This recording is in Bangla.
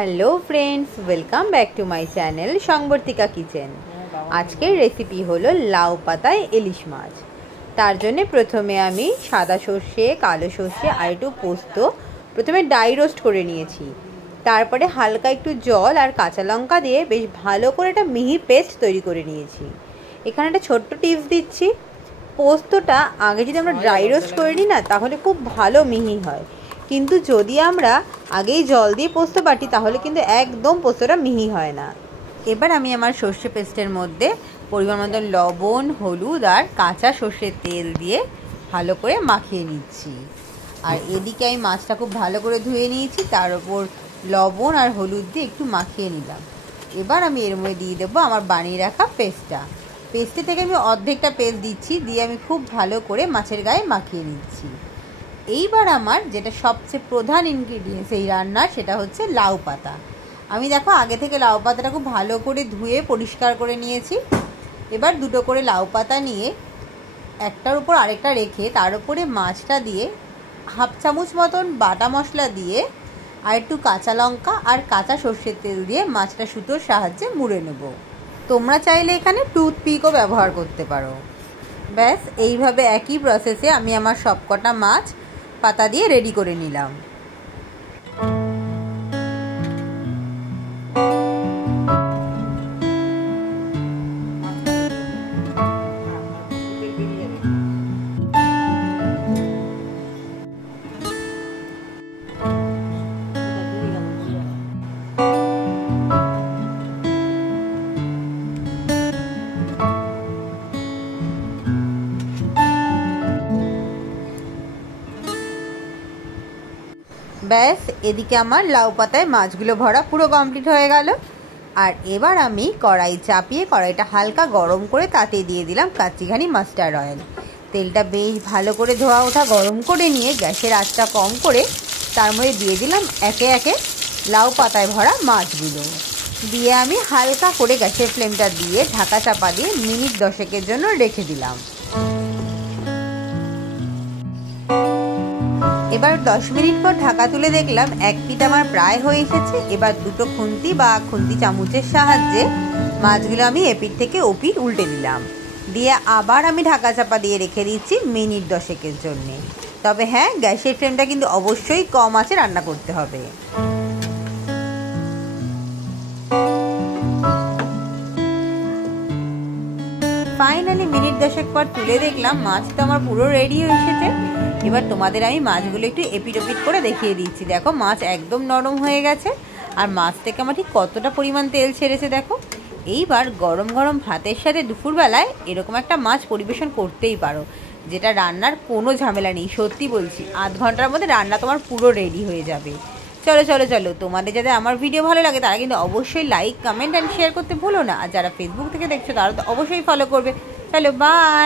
Hello friends, welcome back to my channel Sangbartika kitchen. আজকের রেসিপি হলো লাউ পাতায় ইলিশ মাছ। তার জন্য প্রথমে আমি সাদা সর্ষে, কালো সর্ষে আর একটু পোস্ত প্রথমে ড্রাই রোস্ট করে নিয়েছি। তারপরে হালকা একটু জল আর কাঁচা লঙ্কা দিয়ে বেশ ভালো করে একটা মিহি পেস্ট তৈরি করে নিয়েছি। এখানে একটা ছোট্ট টিপস দিচ্ছি, পোস্তটা আগে যদি আমরা ড্রাই রোস্ট করে নিই না, তাহলে খুব ভালো মিহি হয়। কিন্তু যদি আমরা আগেই জল দিয়ে পোস্ত বাটি তাহলে কিন্তু একদম পোস্তটা মিহি হয় না। এবার আমি আমার সর্ষে পেস্টের মধ্যে পরিমাণ মতো লবণ, হলুদ আর কাঁচা সর্ষের তেল দিয়ে ভালো করে মাখিয়ে নিচ্ছি। আর এদিকে আমি মাছটা খুব ভালো করে ধুয়ে নিয়েছি, তার উপর লবণ আর হলুদ দিয়ে একটু মাখিয়ে নিলাম। এবার আমি এর মধ্যে দিয়ে দেবো আমার বানিয়ে রাখা পেস্টে থেকে আমি অর্ধেকটা পেস্ট দিচ্ছি, দিয়ে আমি খুব ভালো করে মাছের গায়ে মাখিয়ে নিচ্ছি। এইবার আমার যেটা সবচেয়ে প্রধান ইনগ্রিডিয়েন্টস এই রান্নার, সেটা হচ্ছে লাউ পাতা। আমি দেখো আগে থেকে লাউ পাতাটা খুব ভালো করে ধুয়ে পরিষ্কার করে নিয়েছি। এবার দুটো করে লাউ পাতা নিয়ে একটার উপর আরেকটা রেখে তার উপরে মাছটা দিয়ে হাফ চামচ মতন বাটা মশলা দিয়ে আর একটু কাঁচা লঙ্কা আর কাঁচা সর্ষের তেল দিয়ে মাছটা সুতোর সাহায্যে মুড়ে নেব। তোমরা চাইলে এখানে টুথপিকও ব্যবহার করতে পারো। ব্যাস এইভাবে একই প্রসেসে আমি আমার সবকটা মাছ পাতা দিয়ে রেডি করে নিলাম। ব্যাস এদিকে আমার লাউ পাতায় মাছগুলো ভরা পুরো কমপ্লিট হয়ে গেল। আর এবার আমি কড়াই চাপিয়ে কড়াইটা হালকা গরম করে তাতে দিয়ে দিলাম কাচ্চিঘানি মাস্টার্ড অয়েল। তেলটা বেশ ভালো করে ধোয়া ওঠা গরম করে নিয়ে গ্যাসের আঁচটা কম করে তার মধ্যে দিয়ে দিলাম একে একে লাউ পাতায় ভরা মাছগুলো। দিয়ে আমি হালকা করে গ্যাসের ফ্লেমটা দিয়ে ঢাকা চাপা দিয়ে মিনিট 10 জন্য রেখে দিলাম। এবার 10 মিনিট পর ঢাকা তুলে দেখলাম এক পিঠ আমার প্রায় হয়ে এসেছে। এবার দুটো খুন্তি বা খুন্তি চামচের সাহায্যে মাছগুলো আমি এপিঠ থেকে ওপিঠ উল্টে দিলাম, দিয়ে আবার আমি ঢাকা চাপা দিয়ে রেখে দিচ্ছি মিনিট 10 জন্যে। তবে হ্যাঁ, গ্যাসের ফ্লেমটা কিন্তু অবশ্যই কম আঁচে রান্না করতে হবে। ফাইনালি মিনিট 10 পর তুলে দেখলাম মাছ তো আমার পুরো রেডি হয়ে এসেছে। এবার তোমাদের আমি মাছগুলো একটু এপিট ওপিট করে দেখিয়ে দিচ্ছি। দেখো মাছ একদম নরম হয়ে গেছে, আর মাছ থেকে আমার ঠিক কতটা পরিমাণ তেল ছেড়েছে দেখো। এইবার গরম গরম ভাতের সাথে দুপুরবেলায় এরকম একটা মাছ পরিবেশন করতেই পারো, যেটা রান্নার কোনো ঝামেলা নেই। সত্যি বলছি, আধ ঘন্টার মধ্যে রান্না তোমার পুরো রেডি হয়ে যাবে। চলো চলো চলো, তোমাদের যাতে আমার ভিডিও ভালো লাগে তারা কিন্তু অবশ্যই লাইক, কমেন্ট অ্যান্ড শেয়ার করতে ভুলো না। আর যারা ফেসবুক থেকে দেখছো তারা তো অবশ্যই ফলো করবে। চলো বাই।